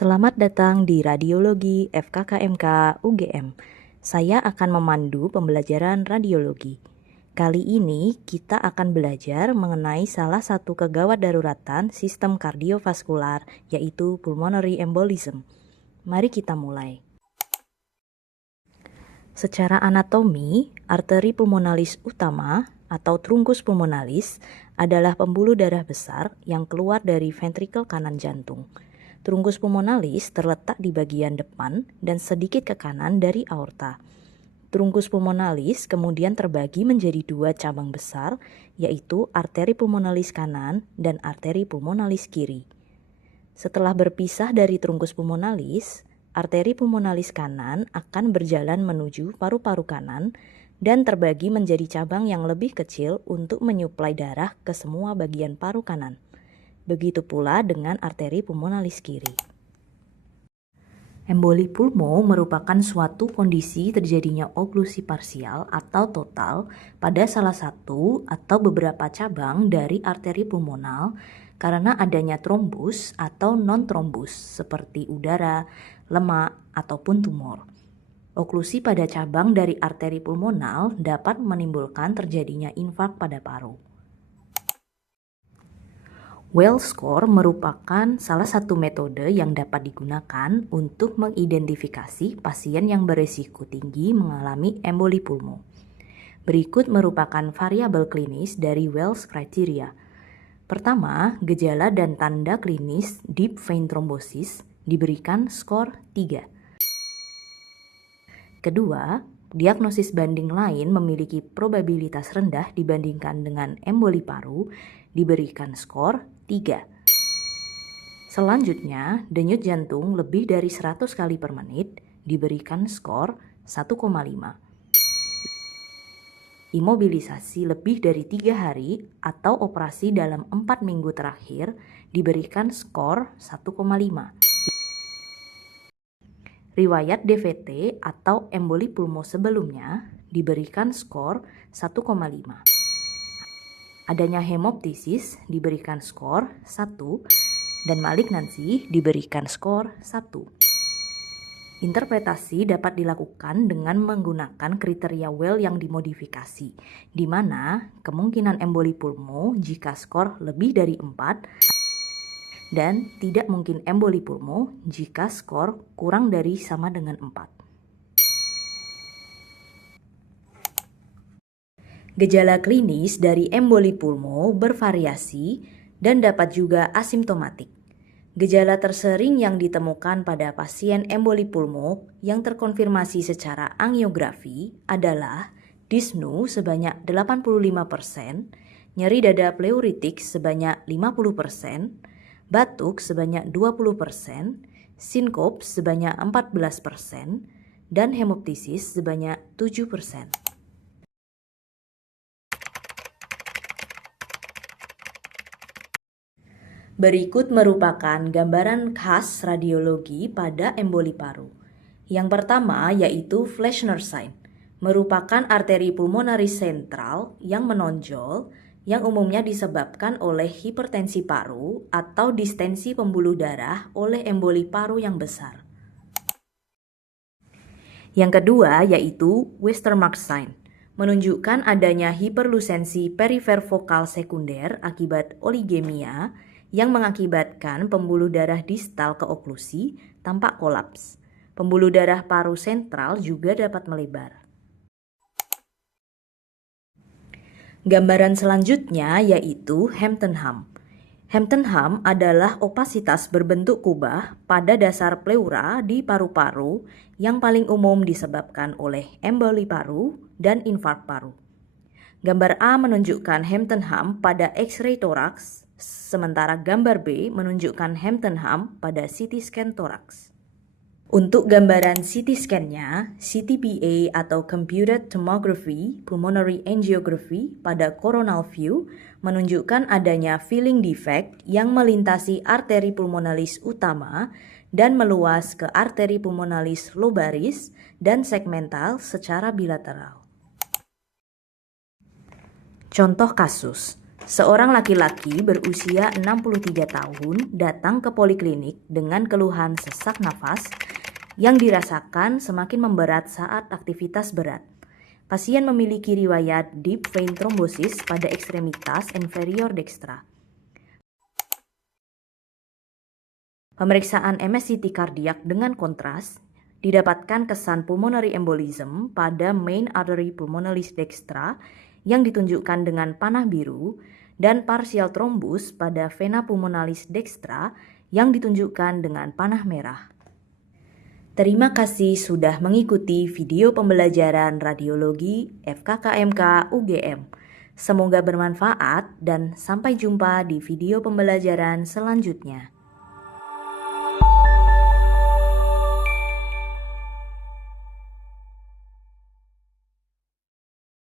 Selamat datang di Radiologi FKKMK UGM. Saya akan memandu pembelajaran radiologi. Kali ini kita akan belajar mengenai salah satu kegawat daruratan sistem kardiovaskular, yaitu pulmonary embolism. Mari kita mulai. Secara anatomi, arteri pulmonalis utama atau trunkus pulmonalis adalah pembuluh darah besar yang keluar dari ventrikel kanan jantung. Trunkus pulmonalis terletak di bagian depan dan sedikit ke kanan dari aorta. Trunkus pulmonalis kemudian terbagi menjadi dua cabang besar, yaitu arteri pulmonalis kanan dan arteri pulmonalis kiri. Setelah berpisah dari trunkus pulmonalis, arteri pulmonalis kanan akan berjalan menuju paru-paru kanan dan terbagi menjadi cabang yang lebih kecil untuk menyuplai darah ke semua bagian paru kanan. Begitu pula dengan arteri pulmonalis kiri. Emboli pulmo merupakan suatu kondisi terjadinya oklusi parsial atau total pada salah satu atau beberapa cabang dari arteri pulmonal karena adanya trombus atau non-trombus seperti udara, lemak, ataupun tumor. Oklusi pada cabang dari arteri pulmonal dapat menimbulkan terjadinya infark pada paru. Wells score merupakan salah satu metode yang dapat digunakan untuk mengidentifikasi pasien yang berisiko tinggi mengalami emboli pulmo. Berikut merupakan variabel klinis dari Wells criteria. Pertama, gejala dan tanda klinis deep vein thrombosis diberikan skor 3. Kedua, diagnosis banding lain memiliki probabilitas rendah dibandingkan dengan emboli paru diberikan skor 3. Selanjutnya, denyut jantung lebih dari 100 kali per menit diberikan skor 1,5. Imobilisasi lebih dari 3 hari atau operasi dalam 4 minggu terakhir diberikan skor 1,5. Riwayat DVT atau emboli pulmo sebelumnya diberikan skor 1,5. Adanya hemoptisis diberikan skor 1 dan malignansi diberikan skor 1. Interpretasi dapat dilakukan dengan menggunakan kriteria Well yang dimodifikasi, di mana kemungkinan emboli pulmo jika skor lebih dari 4 dan tidak mungkin emboli pulmo jika skor kurang dari sama dengan 4. Gejala klinis dari emboli pulmo bervariasi dan dapat juga asimptomatik. Gejala tersering yang ditemukan pada pasien emboli pulmo yang terkonfirmasi secara angiografi adalah dyspnea sebanyak 85%, nyeri dada pleuritik sebanyak 50%, batuk sebanyak 20%, sinkop sebanyak 14%, dan hemoptisis sebanyak 7%. Berikut merupakan gambaran khas radiologi pada emboli paru. Yang pertama yaitu Fleschner sign, merupakan arteri pulmonaris sentral yang menonjol yang umumnya disebabkan oleh hipertensi paru atau distensi pembuluh darah oleh emboli paru yang besar. Yang kedua yaitu Westermarck sign, menunjukkan adanya hiperlusensi perifer vokal sekunder akibat oligemia yang mengakibatkan pembuluh darah distal ke oklusi tampak kolaps. Pembuluh darah paru sentral juga dapat melebar. Gambaran selanjutnya yaitu Hampton-Ham. Hampton-Ham adalah opasitas berbentuk kubah pada dasar pleura di paru-paru yang paling umum disebabkan oleh emboli paru dan infark paru. Gambar A menunjukkan Hampton-Ham pada X-ray toraks, sementara gambar B menunjukkan Hampton-Ham pada CT scan toraks. Untuk gambaran CT scan-nya, CTPA atau Computed Tomography Pulmonary Angiography pada coronal view menunjukkan adanya filling defect yang melintasi arteri pulmonalis utama dan meluas ke arteri pulmonalis lobaris dan segmental secara bilateral. Contoh kasus, Seorang laki-laki berusia 63 tahun datang ke poliklinik dengan keluhan sesak nafas yang dirasakan semakin memberat saat aktivitas berat. Pasien memiliki riwayat deep vein thrombosis pada ekstremitas inferior dextra. Pemeriksaan MSCT kardiak dengan kontras didapatkan kesan pulmonary embolism pada main artery pulmonalis dextra yang ditunjukkan dengan panah biru dan partial thrombus pada vena pulmonalis dextra yang ditunjukkan dengan panah merah. Terima kasih sudah mengikuti video pembelajaran radiologi FKKMK UGM. Semoga bermanfaat dan sampai jumpa di video pembelajaran selanjutnya.